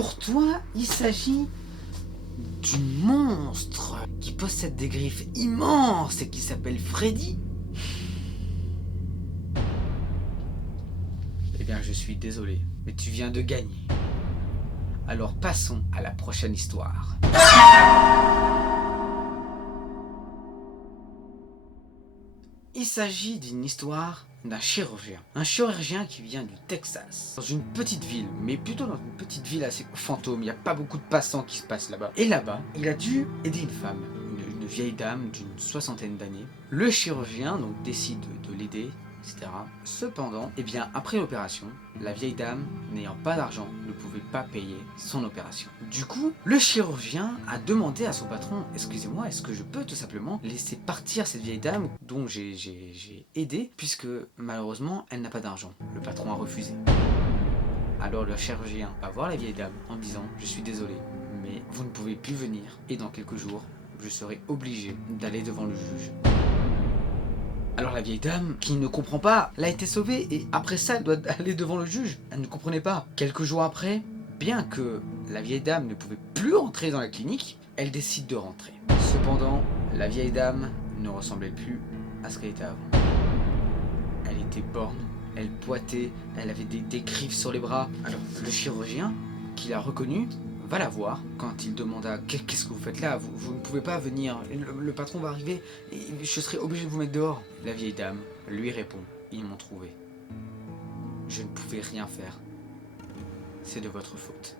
Pour toi, il s'agit du monstre qui possède des griffes immenses et qui s'appelle Freddy? Eh bien, je suis désolé, mais tu viens de gagner. Alors passons à la prochaine histoire. Il s'agit d'une histoire d'un chirurgien. Un chirurgien qui vient du Texas. Dans une petite ville, mais plutôt dans une petite ville assez fantôme. Il n'y a pas beaucoup de passants qui se passent là-bas. Et là-bas, il a dû aider une femme, une vieille dame d'une soixantaine d'années. Le chirurgien donc décide de l'aider, etc. Cependant, eh bien, après l'opération, la vieille dame, n'ayant pas d'argent, ne pouvait pas payer son opération. Du coup, le chirurgien a demandé à son patron, excusez-moi, est-ce que je peux tout simplement laisser partir cette vieille dame dont j'ai aidé, puisque malheureusement, elle n'a pas d'argent. Le patron a refusé. Alors le chirurgien va voir la vieille dame en disant, je suis désolé, mais vous ne pouvez plus venir, et dans quelques jours, je serai obligé d'aller devant le juge. Alors la vieille dame, qui ne comprend pas, elle a été sauvée et après ça, elle doit aller devant le juge. Elle ne comprenait pas. Quelques jours après, bien que la vieille dame ne pouvait plus rentrer dans la clinique, elle décide de rentrer. Cependant, la vieille dame ne ressemblait plus à ce qu'elle était avant. Elle était borne, elle boitait, elle avait des griffes sur les bras. Alors le chirurgien, qui l'a reconnue, va la voir quand il demanda qu'est-ce que vous faites là, vous ne pouvez pas venir, le patron va arriver et je serai obligé de vous mettre dehors. La vieille dame lui répond, ils m'ont trouvé. Je ne pouvais rien faire. C'est de votre faute.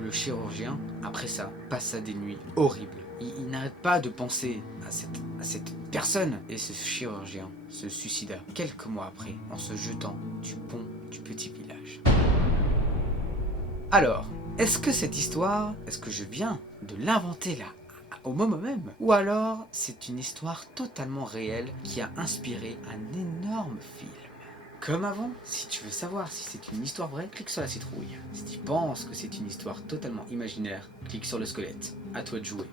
Le chirurgien, après ça, passa des nuits horribles. Il n'arrête pas de penser à cette personne. Et ce chirurgien se suicida quelques mois après en se jetant du pont du petit village. Alors, est-ce que cette histoire, est-ce que je viens de l'inventer là, au moment même? Ou alors, c'est une histoire totalement réelle qui a inspiré un énorme film? Comme avant, si tu veux savoir si c'est une histoire vraie, clique sur la citrouille. Si tu penses que c'est une histoire totalement imaginaire, clique sur le squelette. À toi de jouer.